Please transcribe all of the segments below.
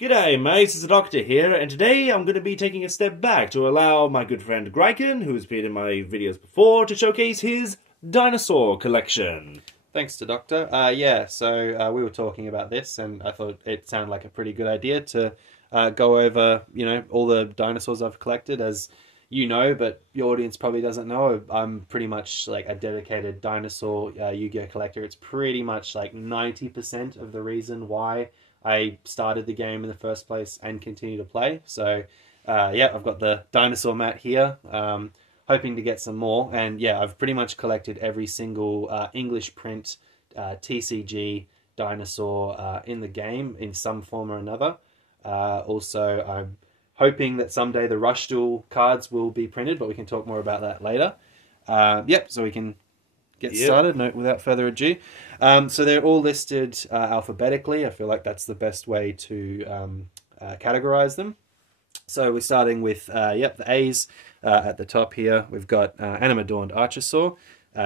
G'day mates, it's the Doctor here, and today I'm going to be taking a step back to allow my good friend Gryken, who's appeared in my videos before, to showcase his dinosaur collection. Thanks to Doctor. We were talking about this, and I thought it sounded like a pretty good idea to go over, all the dinosaurs I've collected. As you know, but your audience probably doesn't know, I'm pretty much like a dedicated dinosaur Yu-Gi-Oh collector. It's pretty much like 90% of the reason why I started the game in the first place and continue to play. So, I've got the dinosaur mat here. Hoping to get some more, and I've pretty much collected every single English print TCG dinosaur in the game in some form or another. Also, I'm hoping that someday the Rush Duel cards will be printed, but we can talk more about that later. So we can get started without further ado. So they're all listed alphabetically. I feel like that's the best way to categorize them. So we're starting with the A's at the top here. We've got Animadorned Archosaur.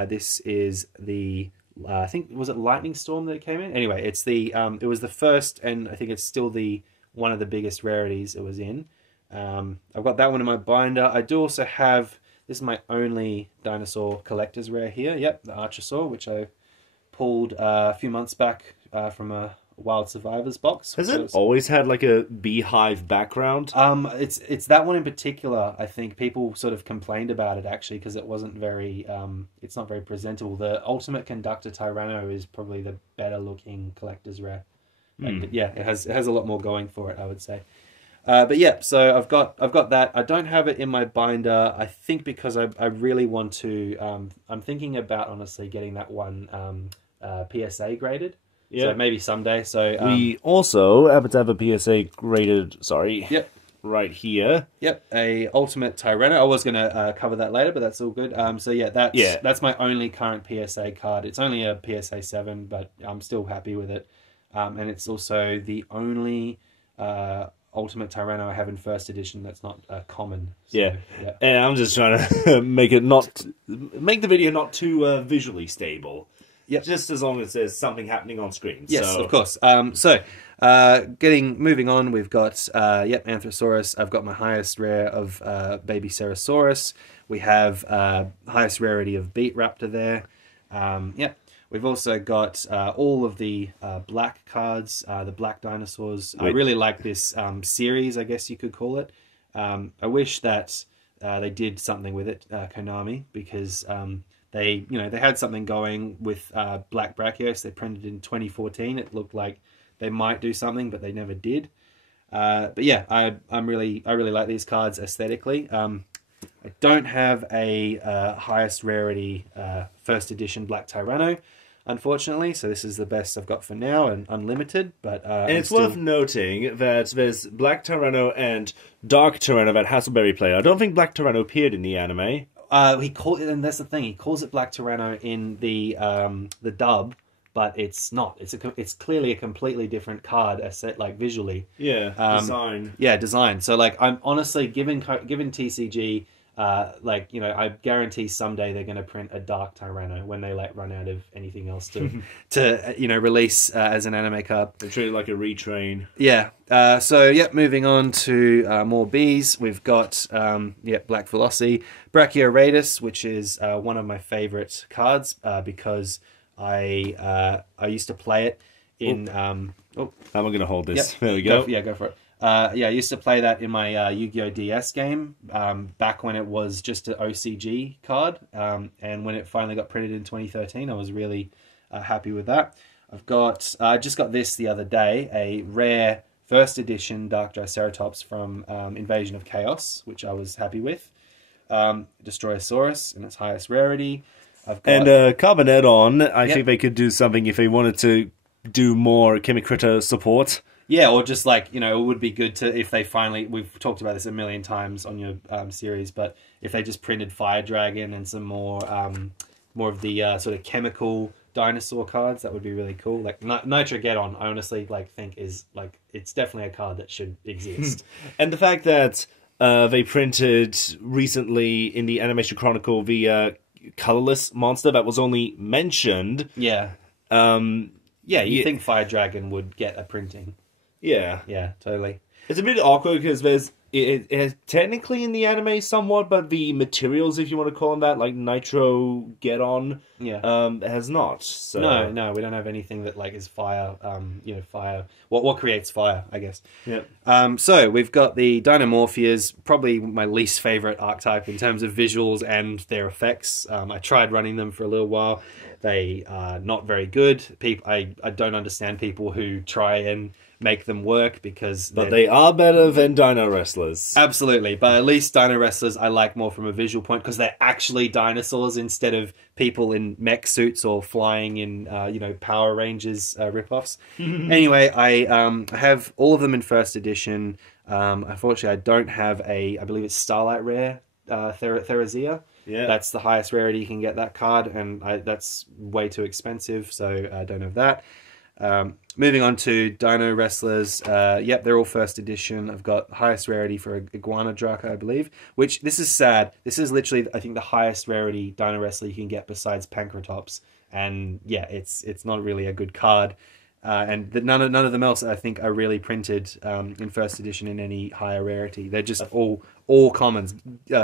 This is the I think, was it Lightning Storm that it came in? Anyway, it's the it was the first, and I think it's still the one of the biggest rarities it was in. I've got that one in my binder. I do also have, this is my only dinosaur collector's rare here. Yep, the Archosaur, which I pulled a few months back from a Wild Survivors box. Has it always had like a beehive background? It's that one in particular. I think people sort of complained about it actually because it wasn't very. It's not very presentable. The Ultimate Conductor Tyranno is probably the better looking collector's rare. But yeah, it has a lot more going for it, I would say. So I've got that. I don't have it in my binder. I think because I really want to. I'm thinking about honestly getting that one PSA graded. Yeah, so maybe someday. So we also happen to have a PSA graded. Sorry. Yep. Right here. Yep, a Ultimate Tyranno. I was gonna cover that later, but that's all good. That's my only current PSA card. It's only a PSA 7, but I'm still happy with it. And it's also the only Ultimate Tyranno I have in first edition that's not common. So, yeah, and I'm just trying to make the video not too visually stable. Yep. Just as long as there's something happening on screen. Yes, of course. Moving on, we've got Anthrosaurus. I've got my highest rare of Baby Cerosaurus. We have highest rarity of Beat Raptor there. We've also got all of the black cards, the black dinosaurs. I really like this series, I guess you could call it. I wish that they did something with it, Konami, because they had something going with Black Brachios. They printed in 2014. It looked like they might do something, but they never did. I really like these cards aesthetically. I don't have a highest rarity first edition Black Tyranno, unfortunately, so this is the best I've got for now, and unlimited. But and it's worth noting that there's Black Tyranno and Dark Tyranno that Hasselberry played. I don't think Black Tyranno appeared in the anime. He called it, and that's the thing. He calls it Black Tyranno in the dub, but it's not. It's clearly a completely different card asset, like visually. Yeah, design. Yeah, design. So like, I'm honestly given TCG. I guarantee someday they're going to print a Dark Tyranno when they run out of anything else to release as an anime card. They treat it like a retrain. Yeah. Moving on to more bees, we've got Black Velocity, Brachioradus, which is one of my favorite cards because I used to play it in. How am I going to hold this? Yep. There we go. Go for it. I used to play that in my Yu-Gi-Oh! DS game back when it was just an OCG card, and when it finally got printed in 2013, I was really happy with that. I just got this the other day, a rare first edition Dark Triceratops from Invasion of Chaos, which I was happy with. Destroyosaurus in its highest rarity. Carbonedon, I think they could do something if they wanted to do more Chemicritter support. Yeah, or just it would be good to, if they finally, we've talked about this a million times on your series, but if they just printed Fire Dragon and some more of the sort of chemical dinosaur cards, that would be really cool. Like Nitrogeddon, I honestly think is it's definitely a card that should exist. And the fact that they printed recently in the Animation Chronicle the colorless monster that was only mentioned. Yeah. You think Fire Dragon would get a printing? Yeah. Yeah, totally. It's a bit awkward because it is technically in the anime somewhat, but the materials, if you want to call them that, like Nitro Get On, Yeah. has not. So No, we don't have anything that like is fire. Fire. What creates fire? I guess. yeah. So we've got the Dinomorphias, probably my least favorite archetype in terms of visuals and their effects. I tried running them for a little while. They are not very good. I don't understand people who try and make them work because But they are better than Dino Wrestlers. absolutely. But at least Dino Wrestlers I like more from a visual point because they're actually dinosaurs instead of people in mech suits or flying in Power Rangers ripoffs. Anyway, I have all of them in first edition. Unfortunately, I don't have I believe it's Starlight Rare Therizia. Yeah. That's the highest rarity you can get that card, and that's way too expensive, so I don't have that. Moving on to Dino Wrestlers. Yep, they're all first edition. I've got highest rarity for Iguana Draka, I believe. Which, this is sad. This is literally, I think, the highest rarity Dino Wrestler you can get besides Pancratops. And yeah, it's not really a good card. And none of them else, I think, are really printed in first edition in any higher rarity. They're just all commons.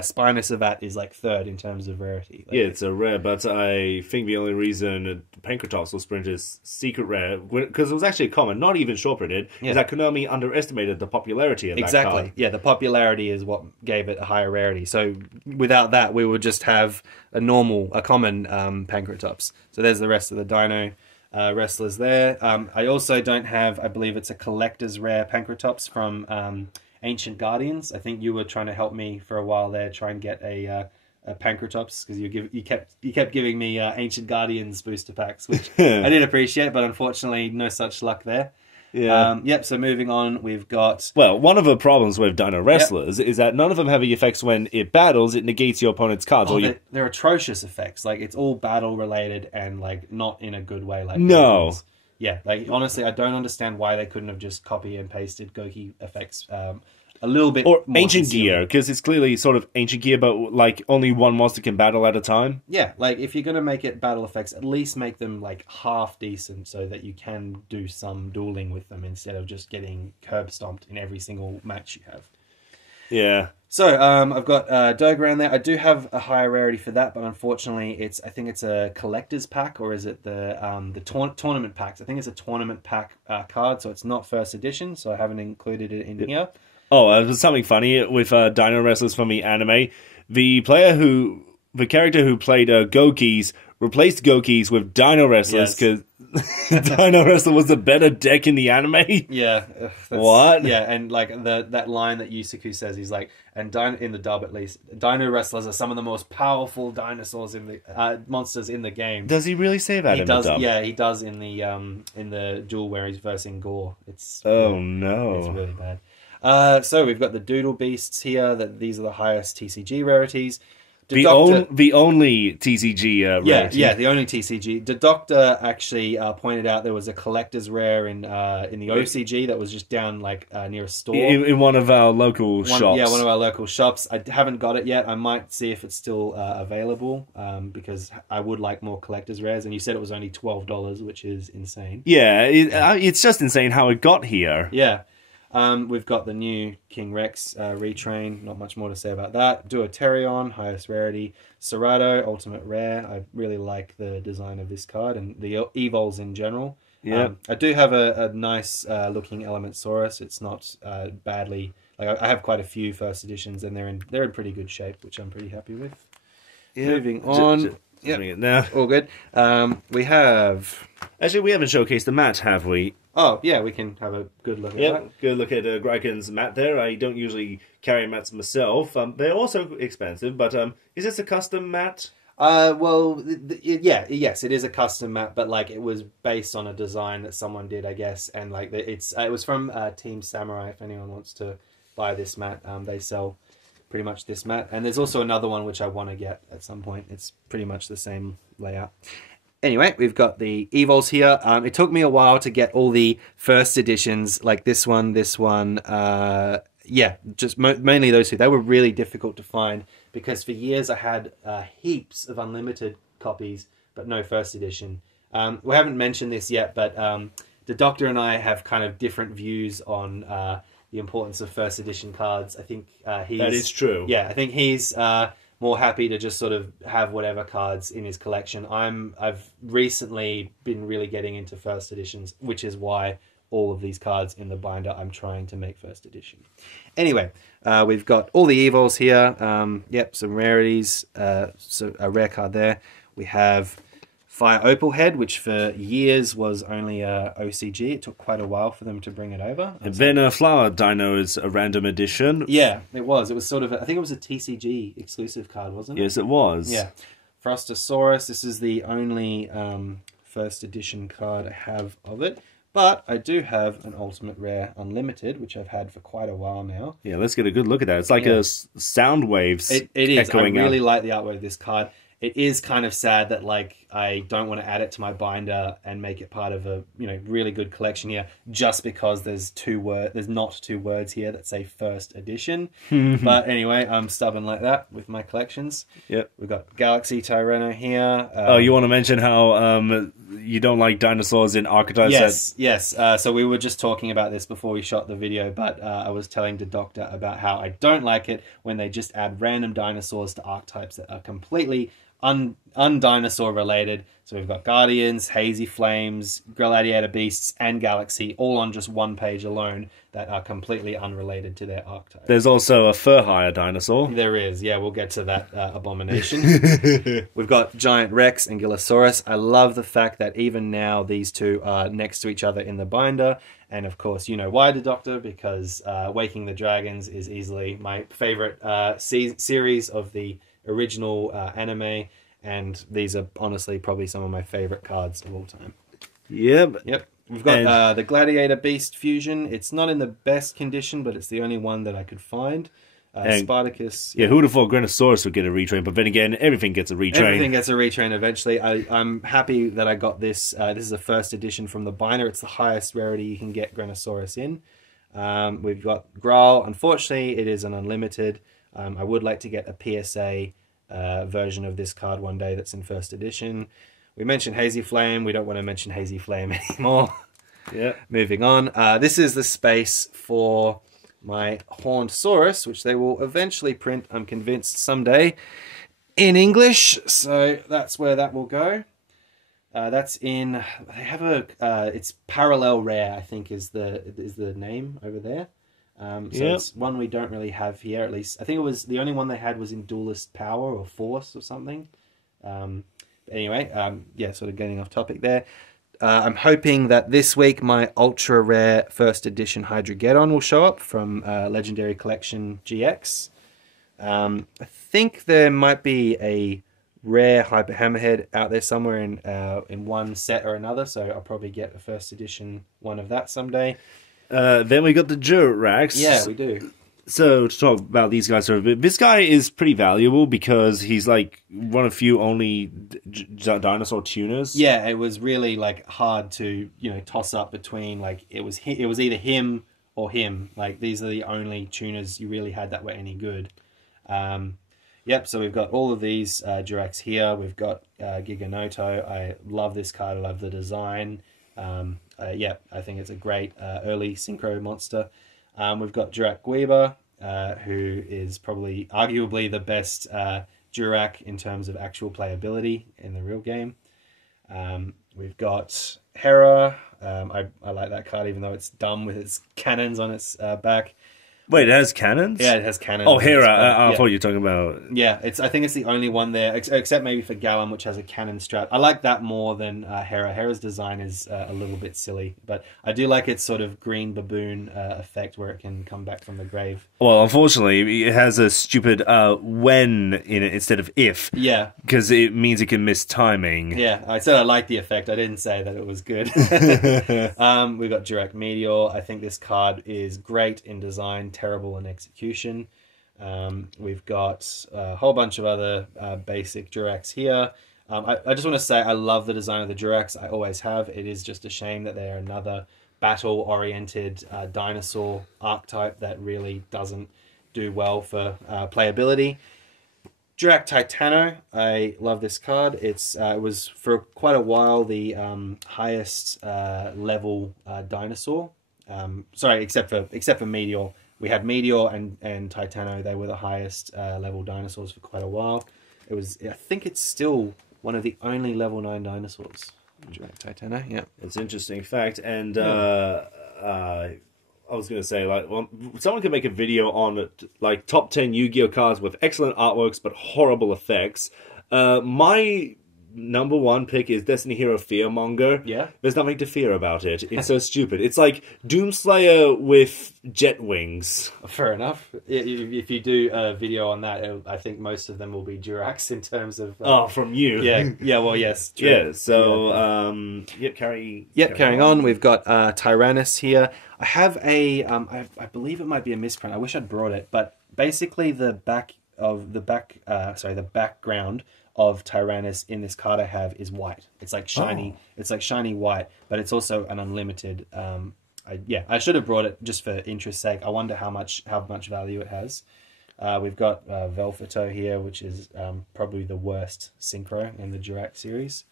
Spinous Savat is like third in terms of rarity. Yeah, it's a rare, but I think the only reason Pancratops was printed as secret rare, because it was actually a common, not even short printed, is that Konami underestimated the popularity of that card. Yeah, the popularity is what gave it a higher rarity. So without that, we would just have a common Pancratops. So there's the rest of the Dino Wrestlers there. I also don't have, I believe it's a collector's rare Pancratops from Ancient Guardians. I think you were trying to help me for a while there, try and get a Pancratops because you kept giving me Ancient Guardians booster packs, which I did appreciate, but unfortunately no such luck there. Yeah. Yep. So moving on, we've got. Well, one of the problems with Dino Wrestlers is that none of them have the effects when it battles. It negates your opponent's cards. They're atrocious effects. Like it's all battle related and like not in a good way. Like no. Yeah. Like honestly, I don't understand why they couldn't have just copy and pasted Goki effects. A little bit or more ancient gear, because it's clearly sort of ancient gear, but like only one monster can battle at a time. Yeah, like if you're gonna make it battle effects, at least make them like half decent so that you can do some dueling with them instead of just getting curb stomped in every single match you have. Yeah. So I've got Dogoran there. I do have a higher rarity for that, but unfortunately, I think it's a collector's pack, or is it the tournament packs? I think it's a tournament pack card, so it's not first edition. So I haven't included it in here. Oh, there's something funny with Dino Wrestlers from the anime. The character who played Gokis replaced Gokis with Dino Wrestlers because Dino Wrestler was the better deck in the anime. Yeah. What? Yeah, and like that line that Yusaku says, he's like, and in the dub at least, Dino Wrestlers are some of the most powerful dinosaurs in the monsters in the game. Does he really say that in the dub? Yeah, he does in the duel where he's versing Gore. It's no, it's really bad. So we've got the Doodle Beasts here. These are the highest TCG rarities. The only TCG rarity. Yeah, the only TCG. The Doctor actually pointed out there was a collector's rare in the OCG that was just down like near a store. In one of our local shops. Yeah, one of our local shops. I haven't got it yet. I might see if it's still available because I would like more collector's rares. And you said it was only $12, which is insane. Yeah, it's just insane how it got here. Yeah. We've got the new King Rex retrain. Not much more to say about that. Duoterion, highest rarity. Serrato, ultimate rare. I really like the design of this card and the evols in general. Yeah. I do have a nice looking Elementsaurus. It's not badly. Like I have quite a few first editions, and they're in pretty good shape, which I'm pretty happy with. Yeah. Moving on. Yeah, all good. We have. Actually, we haven't showcased the mat, have we? Oh, yeah, we can have a good look at that. Good look at Greiken's mat there. I don't usually carry mats myself. They're also expensive, but is this a custom mat? Well, yes, it is a custom mat, but like it was based on a design that someone did, I guess, and like it was from Team Samurai. If anyone wants to buy this mat, they sell pretty much this mat, and there's also another one which I want to get at some point. It's pretty much the same layout. Anyway, we've got the evols here. It took me a while to get all the first editions, like this one. Just mainly those two. They were really difficult to find because for years I had heaps of unlimited copies, but no first edition. We haven't mentioned this yet, but the Doctor and I have kind of different views on the importance of first edition cards. I think that is true. Yeah, I think he's more happy to just sort of have whatever cards in his collection. I've recently been really getting into first editions, which is why all of these cards in the binder I'm trying to make first edition. Anyway, we've got all the evils here. Yep, some rarities. So a rare card there. We have Fire Opal Head, which for years was only a OCG. It took quite a while for them to bring it over. And then Flower Dino is a random edition. Yeah, it was. It was sort of, I think it was a TCG exclusive card, wasn't it? Yes, it was. Yeah. Frostosaurus, this is the only first edition card I have of it. But I do have an Ultimate Rare Unlimited, which I've had for quite a while now. Yeah, let's get a good look at that. It's like a sound waves. It is. I really like the artwork of this card. It is kind of sad that like I don't want to add it to my binder and make it part of a really good collection here just because there's not two words here that say first edition. But anyway, I'm stubborn like that with my collections. Yep. We've got Galaxy Tyranno here. You want to mention how you don't like dinosaurs in archetypes? Yes. So we were just talking about this before we shot the video, but I was telling the Doctor about how I don't like it when they just add random dinosaurs to archetypes that are completely undinosaur related. So we've got Guardians, Hazy Flames, Gladiator Beasts, and Galaxy all on just one page alone that are completely unrelated to their archetype. There's also a fur hire dinosaur. There is, yeah, we'll get to that abomination. We've got Giant Rex and Gillosaurus. I love the fact that even now these two are next to each other in the binder. And of course, you know why, the Doctor, because Waking the Dragons is easily my favorite series of the original anime, and these are honestly probably some of my favorite cards of all time. Yep. We've got the Gladiator Beast Fusion. It's not in the best condition, but it's the only one that I could find. Spartacus. Yeah, who would have thought Granosaurus would get a retrain? But then again, everything gets a retrain. Everything gets a retrain eventually. I'm happy that I got this. This is a first edition from the binder. It's the highest rarity you can get Granosaurus in. We've got Graal. Unfortunately, it is an unlimited. I would like to get a PSA version of this card one day that's in first edition. We mentioned Hazy Flame. We don't want to mention Hazy Flame anymore. Yeah. Moving on. This is the space for my Horned Saurus, which they will eventually print, I'm convinced, someday in English. So that's where that will go. That's in. They have it's Parallel Rare, I think, is the name over there. It's one we don't really have here, at least. I think it was the only one they had was in Duelist Power or Force or something. Anyway, sort of getting off topic there. I'm hoping that this week my ultra rare first edition Hydrogeddon will show up from Legendary Collection GX. I think there might be a rare Hyper Hammerhead out there somewhere in one set or another, so I'll probably get a first edition one of that someday. Then we got the Jurax. Yeah, we do. So to talk about these guys for a bit, this guy is pretty valuable because he's like one of few only dinosaur tuners. Yeah, it was really like hard to toss up between like it was either him or him. Like these are the only tuners you really had that were any good. Yep. So we've got all of these Jurax here. We've got Giganoto. I love this card. I love the design. I think it's a great early synchro monster. We've got Jurak Guiba, who is probably arguably the best Jurak in terms of actual playability in the real game. We've got Hera. I like that card, even though it's dumb with its cannons on its back. Wait, it has cannons? Yeah, it has cannons. Oh, Hera. I thought you were talking about... Yeah, I think it's the only one there, except maybe for Gallum, which has a cannon strap. I like that more than Hera. Hera's design is a little bit silly, but I do like its sort of green baboon effect where it can come back from the grave. Well, unfortunately, it has a stupid when in it instead of if. Yeah. Because it means it can miss timing. Yeah, I said I liked the effect. I didn't say that it was good. We've got Jurak Meteor. I think this card is great in design, terrible in execution. We've got a whole bunch of other basic Jurax here. I just want to say I love the design of the Jurax. I always have. It is just a shame that they're another battle-oriented dinosaur archetype that really doesn't do well for playability. Durac Titano. I love this card. It was for quite a while the highest level dinosaur. Sorry, except for Meteor. We had Meteor and Titano. They were the highest level dinosaurs for quite a while. I think it's still one of the only level 9 dinosaurs. Durac Titano, yeah. It's an interesting fact, and I was going to say, like, well, someone could make a video on, like, top 10 Yu-Gi-Oh! Cards with excellent artworks but horrible effects. My number one pick is Destiny Hero Fearmonger. Yeah? There's nothing to fear about it. It's so stupid. It's like Doomslayer with jet wings. Fair enough. If you do a video on that, I think most of them will be Duracs in terms of... from you. Yeah, well, yes. True. Yeah, so, carrying on. We've got Tyrannus here. I have I believe it might be a misprint. I wish I'd brought it, but basically the background of Tyrannus in this card I have is white. It's like shiny. It's like shiny white, but it's also an unlimited. I should have brought it just for interest's sake. I wonder how much value it has. We've got Velveto here, which is probably the worst synchro in the Durac series.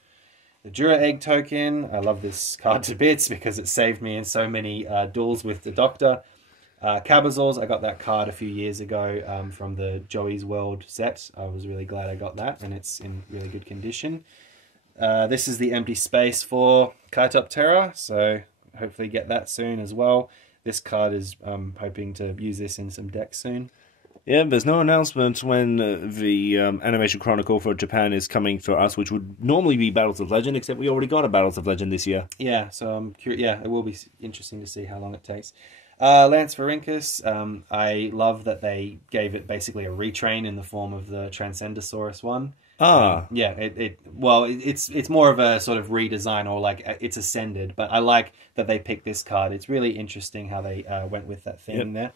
The Dura Egg token. I love this card to bits because it saved me in so many duels with the Doctor. Cabazors, I got that card a few years ago from the Joey's World set. I was really glad I got that, and it's in really good condition. This is the empty space for Kaitoptera, so hopefully get that soon as well. This card is hoping to use this in some decks soon. Yeah, there's no announcement when the Animation Chronicle for Japan is coming for us, which would normally be Battles of Legend, except we already got a Battles of Legend this year. Yeah, so I'm curious. Yeah, it will be interesting to see how long it takes. Lance Varincus, I love that they gave it basically a retrain in the form of the Transcendosaurus one. Yeah, it's more of a sort of redesign, or like it's ascended, but I like that they picked this card. It's really interesting how they went with that theme there.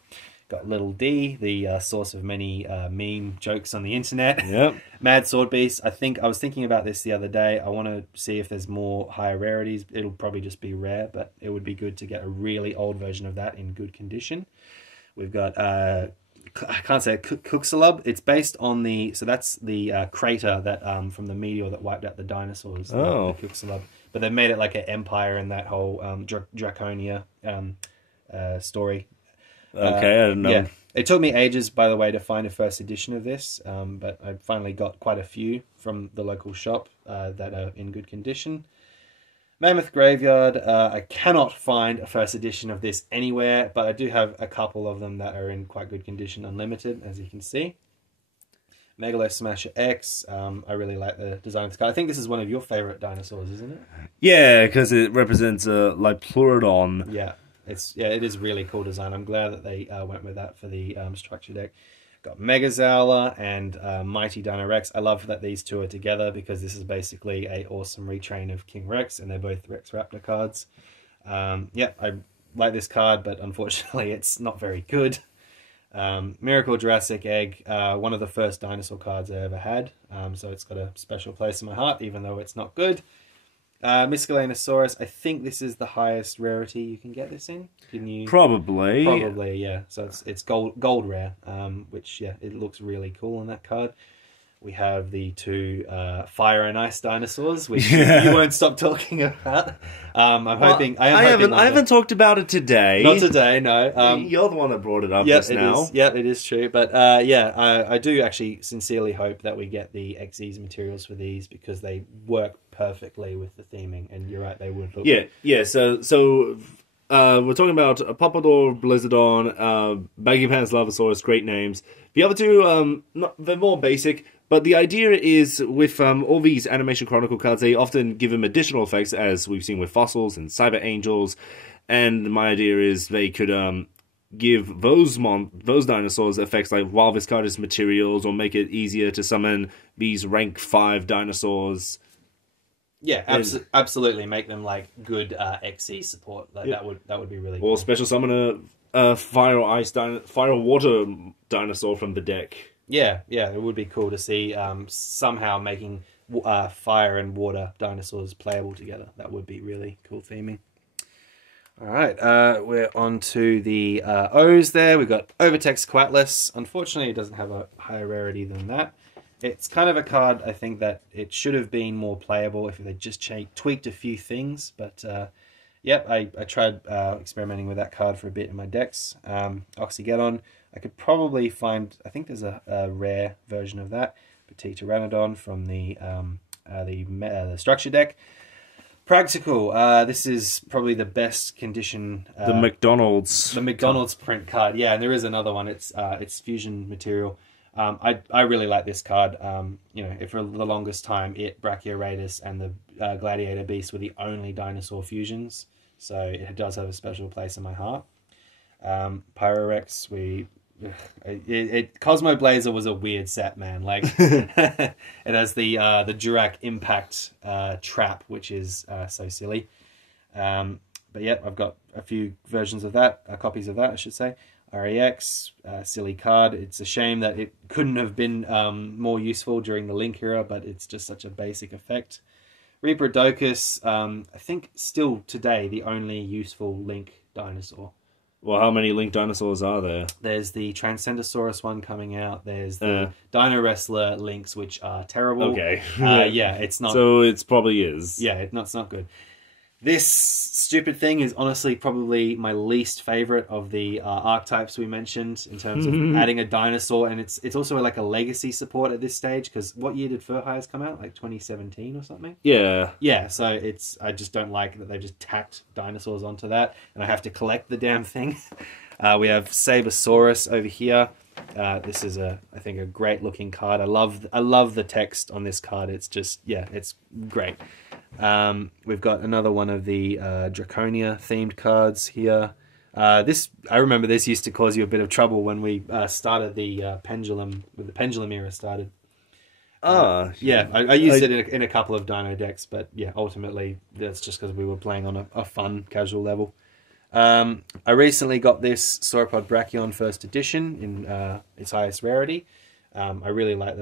Got Little D, the source of many meme jokes on the internet. Yep. Mad Sword Beast. I was thinking about this the other day. I want to see if there's more higher rarities. It'll probably just be rare, but it would be good to get a really old version of that in good condition. We've got I can't say Kuxalub. It's based on that's the crater that from the meteor that wiped out the dinosaurs. The Kuxalub. But they've made it like an empire in that whole Draconia story. Okay, I don't know. Yeah. It took me ages, by the way, to find a first edition of this, but I finally got quite a few from the local shop that are in good condition. Mammoth Graveyard, I cannot find a first edition of this anywhere, but I do have a couple of them that are in quite good condition, unlimited, as you can see. Megalo Smasher X, I really like the design of this card. I think this is one of your favorite dinosaurs, isn't it? Yeah, because it represents a Pleurodon. Yeah. It is really cool design. I'm glad that they went with that for the structure deck. Got Megazala and Mighty Dino Rex. I love that these two are together because this is basically a awesome retrain of King Rex, and they're both Rex Raptor cards. I like this card, but unfortunately it's not very good. Miracle Jurassic Egg, one of the first dinosaur cards I ever had, so it's got a special place in my heart, even though it's not good. Miscellaneousaurus, I think this is the highest rarity you can get this in. Can you? Probably, yeah. So it's gold rare, which it looks really cool on that card. We have the two Fire and Ice dinosaurs, which you won't stop talking about. I'm hoping. I haven't talked about it today. Not today, no. You're the one that brought it up just now. Yeah, it is true. But I do actually sincerely hope that we get the XE's materials for these because they work perfectly with the theming. And you're right, they would look. Yeah. So we're talking about Popador, Blizzardon, Baggy Pants, Lavasaurus. Great names. The other two, they're more basic. But the idea is, with all these Animation Chronicle cards, they often give them additional effects, as we've seen with Fossils and Cyber Angels. And my idea is they could give those dinosaurs effects like while this card is materials, or make it easier to summon these rank 5 dinosaurs. Yeah, absolutely. Make them like good XE support. That would be really cool. Or special summon a fire or water dinosaur from the deck. Yeah, it would be cool to see somehow making fire and water dinosaurs playable together. That would be really cool theming. All right, we're on to the O's there. We've got Overtex Quatlas. Unfortunately, it doesn't have a higher rarity than that. It's kind of a card, I think, that it should have been more playable if they just tweaked a few things. But yep, I tried experimenting with that card for a bit in my decks. Oxygeddon, I could probably find, I think there's a rare version of that. Petite Pteranodon from the structure deck. Practical. This is probably the best condition. The McDonald's. The McDonald's print card. Yeah, and there is another one. It's fusion material. I really like this card. You know, for the longest time, Brachioratus, and the Gladiator Beast were the only dinosaur fusions. So it does have a special place in my heart. Pyrorex, Cosmo Blazer was a weird set, man. Like it has the Durac Impact trap, which is so silly. But yeah, I've got a few versions of that, copies of that, I should say. REX, silly card. It's a shame that it couldn't have been more useful during the Link era, but it's just such a basic effect. Reaperdocus, I think still today the only useful Link dinosaur. Well, how many Link dinosaurs are there? There's the Transcendosaurus one coming out. There's the Dino Wrestler Links, which are terrible. Okay. Yeah, it's not... So it probably is. Yeah, it's not good. This stupid thing is honestly probably my least favorite of the archetypes we mentioned in terms of adding a dinosaur, and it's also like a legacy support at this stage, because what year did Furhires come out? Like 2017 or something? Yeah. Yeah, so I just don't like that they've just tacked dinosaurs onto that, and I have to collect the damn thing. We have Sabersaurus over here. This is I think a great looking card. I love the text on this card. It's just, yeah, it's great. We've got another one of the Draconia themed cards here. I remember this used to cause you a bit of trouble when we started the Pendulum, when the Pendulum era started. Yeah, I used it in a couple of Dino decks, but yeah, ultimately that's just because we were playing on a fun casual level. I recently got this Sauropod Brachion first edition in its highest rarity. I really like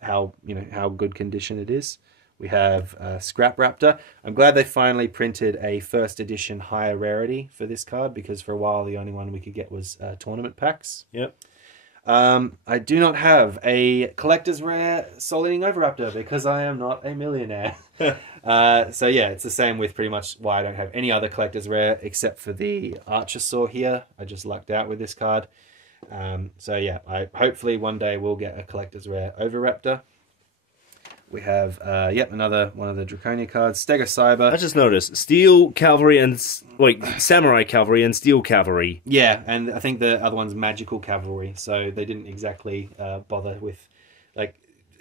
how good condition it is. We have Scrap Raptor. I'm glad they finally printed a first edition higher rarity for this card, because for a while the only one we could get was tournament packs. Yep. I do not have a collector's rare Soul Eating Oviraptor because I am not a millionaire. So yeah, it's the same with pretty much why I don't have any other collector's rare except for the Archosaur here. I just lucked out with this card. So yeah, I hopefully one day will get a collector's rare Oviraptor. We have another one of the Draconia cards, Stegocyber. I just noticed Steel Cavalry and Samurai Cavalry and Steel Cavalry. Yeah, and I think the other one's Magical Cavalry. So they didn't exactly bother with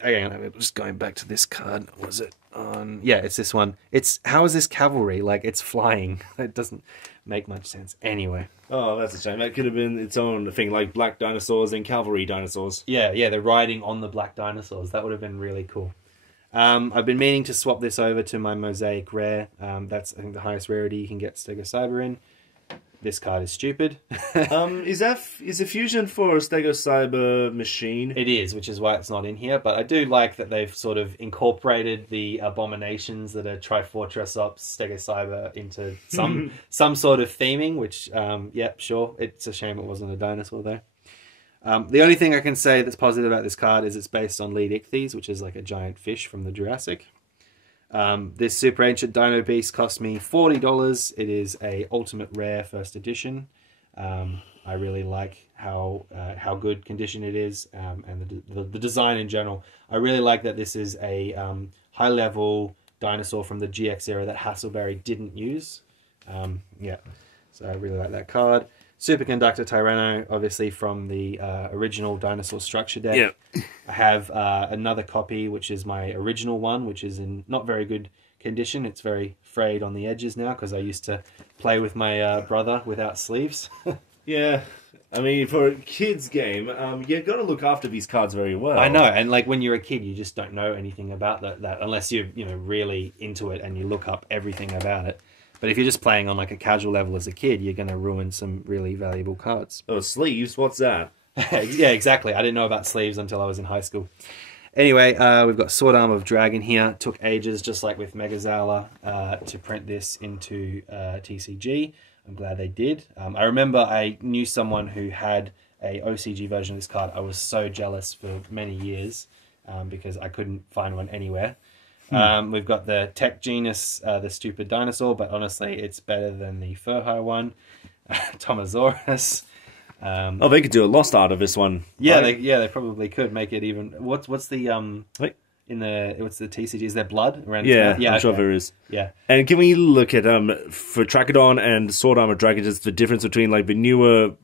Again, I'm just going back to this card. Was it on? Yeah, it's this one. How is this cavalry? Like, it's flying. It doesn't make much sense. Anyway. Oh, that's a shame. That could have been its own thing, like black dinosaurs and cavalry dinosaurs. Yeah, they're riding on the black dinosaurs. That would have been really cool. I've been meaning to swap this over to my Mosaic Rare. That's, I think, the highest rarity you can get Stegocyber in. This card is stupid. Is a fusion for a Stegocyber machine? It is, which is why it's not in here. But I do like that they've sort of incorporated the abominations that are Trifortresops Stegocyber into some sort of theming. Which, yeah, sure. It's a shame it wasn't a dinosaur though. The only thing I can say that's positive about this card is it's based on Lead Ichthyes, which is like a giant fish from the Jurassic. This Super Ancient Dino Beast cost me $40. It is a Ultimate Rare First Edition. I really like how good condition it is, and the design in general. I really like that this is a high-level dinosaur from the GX era that Hasselberry didn't use. Yeah, so I really like that card. Superconductor Tyranno, obviously from the original Dinosaur Structure deck. Yeah. I have another copy, which is my original one, which is in not very good condition. It's very frayed on the edges now, because I used to play with my brother without sleeves. Yeah. I mean, for a kid's game, you've got to look after these cards very well. I know, and like when you're a kid, you just don't know anything about that unless you're really into it and you look up everything about it. But if you're just playing on like a casual level as a kid, you're going to ruin some really valuable cards. Oh, sleeves? What's that? Yeah, exactly. I didn't know about sleeves until I was in high school. Anyway, we've got Sword Arm of Dragon here. It took ages, just like with Megazawa, to print this into TCG. I'm glad they did. I remember I knew someone who had a OCG version of this card. I was so jealous for many years. because I couldn't find one anywhere. We've got the Tech Genus, the Stupid Dinosaur, but honestly, it's better than the Furhigh one. Tomosaurus. They could do a lost art of this one. Yeah, right? they probably could make it even. What's the Wait. what's the TCG? Is there blood around? Yeah, yeah, I'm sure there is. Yeah. And can we look at for Trachodon and Sword Armor Dragon, just the difference between like the newer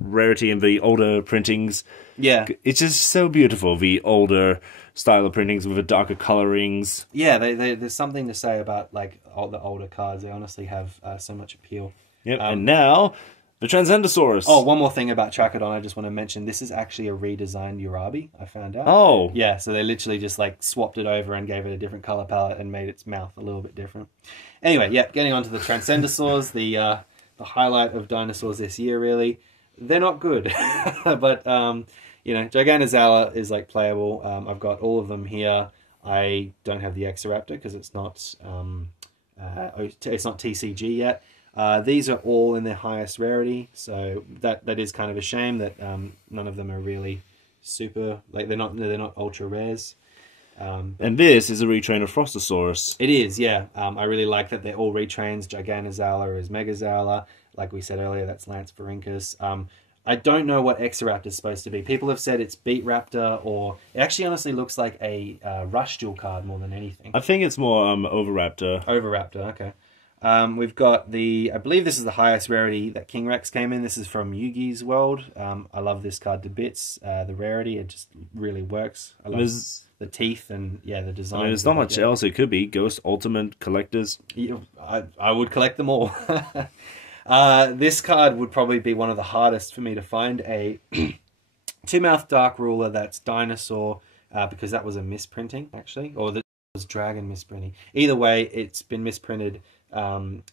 rarity and the older printings? Yeah, it's just so beautiful. The older style of printings with the darker colorings. Yeah, there's something to say about like all the older cards. They honestly have so much appeal. Yep. And now the Transcendosaurus. Oh, one more thing about Trachodon I just want to mention. This is actually a redesigned Urabi, I found out. Oh. Yeah, so they literally just like swapped it over and gave it a different color palette and made its mouth a little bit different. Anyway, yeah, getting on to the Transcendosaurs, the highlight of dinosaurs this year, really. They're not good, but Giganozola is like playable. I've got all of them here. I don't have the Exoraptor because it's not TCG yet. These are all in their highest rarity, so that is kind of a shame that none of them are really super. Like they're not ultra rares. And this is a retrain of Frostosaurus. It is, yeah. I really like that they're all retrains. Giganozola is Megazola. Like we said earlier, that's Lance Varincus. I don't know what Exoraptor is supposed to be. People have said it's Beat Raptor, or it actually honestly looks like a Rush Duel card more than anything. I think it's more Overraptor. Overraptor, okay. We've got I believe this is the highest rarity that King Rex came in. This is from Yugi's World. I love this card to bits. The rarity, it just really works. I love the teeth and the design. There's not much else it could be. Ghost Ultimate Collectors. Yeah, I would collect them all. This card would probably be one of the hardest for me to find. A Two-Mouth Dark Ruler that's Dinosaur, because that was a misprinting, actually. Or that was Dragon misprinting. Either way, it's been misprinted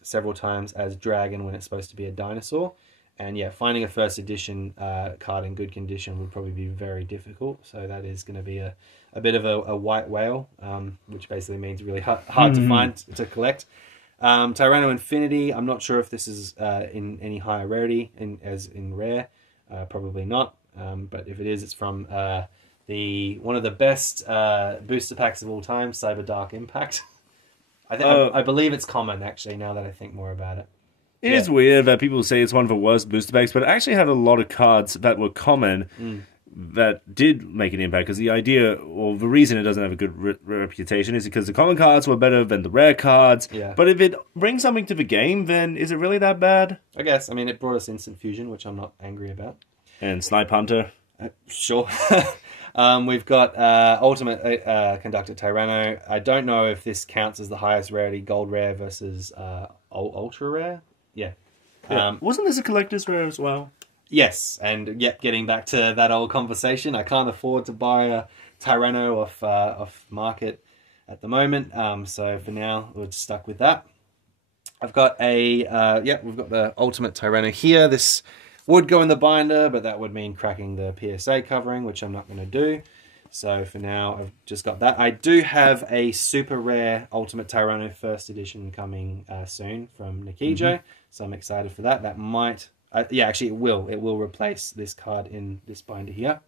several times as Dragon when it's supposed to be a Dinosaur. And yeah, finding a first edition card in good condition would probably be very difficult. So that is going to be a bit of a white whale, which basically means really hard to find, to collect. Tyranno Infinity, I'm not sure if this is in any higher rarity as in rare. Probably not. But if it is, it's from one of the best booster packs of all time, Cyber Dark Impact. I believe it's common, actually, now that I think more about it. It is weird that people say it's one of the worst booster packs, but it actually had a lot of cards that were common that did make an impact, because the idea, or the reason it doesn't have a good reputation is because the common cards were better than the rare cards. Yeah. But if it brings something to the game, then is it really that bad? I guess. I mean, it brought us Instant Fusion, which I'm not angry about. And Snipe Hunter. Sure. We've got Ultimate Conductor Tyranno. I don't know if this counts as the highest rarity, gold rare versus ultra rare. Yeah. Wasn't this a collector's rare as well? Yes, and yet getting back to that old conversation, I can't afford to buy a Tyranno off market at the moment. So for now, we're stuck with that. I've got we've got the Ultimate Tyranno here. This would go in the binder, but that would mean cracking the PSA covering, which I'm not going to do. So for now, I've just got that. I do have a super rare Ultimate Tyranno first edition coming soon from Nikijo, so I'm excited for that. That might... actually, it will. It will replace this card in this binder here.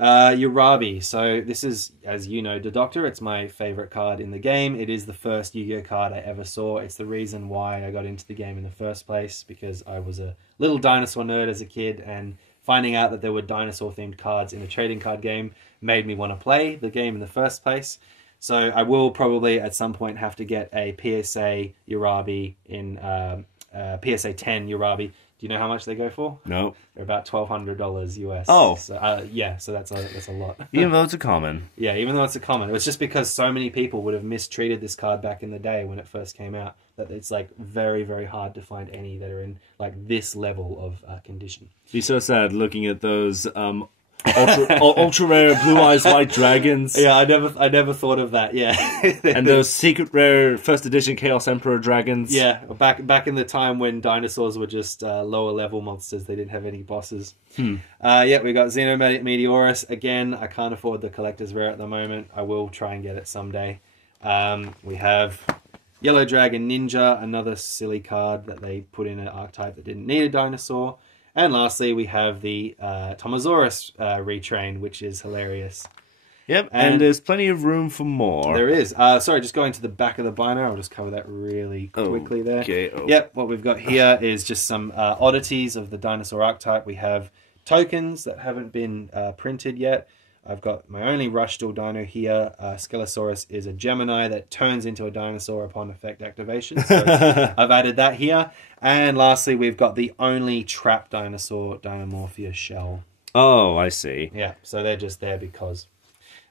Urabi. So this is, as you know, the Doctor. It's my favorite card in the game. It is the first Yu-Gi-Oh card I ever saw. It's the reason why I got into the game in the first place, because I was a little dinosaur nerd as a kid, and finding out that there were dinosaur-themed cards in a trading card game made me want to play the game in the first place. So I will probably at some point have to get a PSA Urabi in PSA 10 Urabi. Do you know how much they go for? No. They're about $1,200 US. Oh. So that's a lot. Even though it's a common. Yeah, even though it's a common. It was just because so many people would have mistreated this card back in the day when it first came out, that it's like very, very hard to find any that are in like this level of condition. Be so sad looking at those ultra rare blue eyes white dragons. Yeah, I never thought of that. Yeah, and those secret rare first edition Chaos Emperor dragons. Yeah, back in the time when dinosaurs were just lower level monsters, they didn't have any bosses. We got Xenometeorus again. I can't afford the collector's rare at the moment. I will try and get it someday. We have Yellow Dragon Ninja, another silly card that they put in an archetype that didn't need a dinosaur. And lastly, we have the Tomosaurus retrain, which is hilarious. Yep, and there's plenty of room for more. There is. Sorry, just going to the back of the binder. I'll just cover that really quickly there. Okay. Oh. Yep, what we've got here is just some oddities of the dinosaur archetype. We have tokens that haven't been printed yet. I've got my only Rushdoll dino here. Skelosaurus is a Gemini that turns into a dinosaur upon effect activation. So I've added that here. And lastly, we've got the only trap dinosaur, Dinomorphia shell. Oh, I see. Yeah, so they're just there because.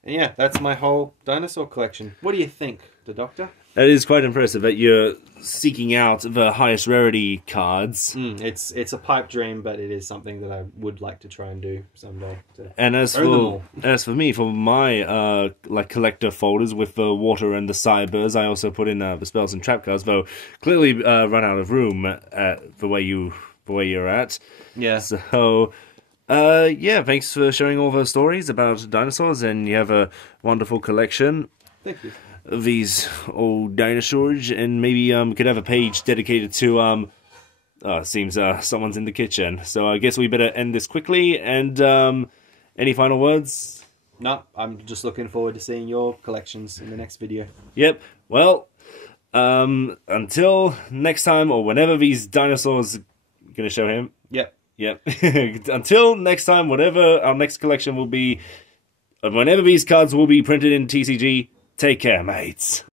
And yeah, that's my whole dinosaur collection. What do you think, the Doctor? It is quite impressive that you're seeking out the highest rarity cards. It's a pipe dream, but it is something that I would like to try and do someday. And as for me, for my like collector folders with the water and the cybers, I also put in the spells and trap cards. Though clearly run out of room at the way you're at. Yeah. So. Yeah, thanks for sharing all those stories about dinosaurs, and you have a wonderful collection. Thank you. Of these old dinosaurs, and maybe could have a page dedicated to it seems someone's in the kitchen. So I guess we better end this quickly. And any final words? No, I'm just looking forward to seeing your collections in the next video. Yep. Well, until next time, or whenever these dinosaurs gonna show him. Yep. Until next time, whatever our next collection will be, whenever these cards will be printed in TCG, take care, mates.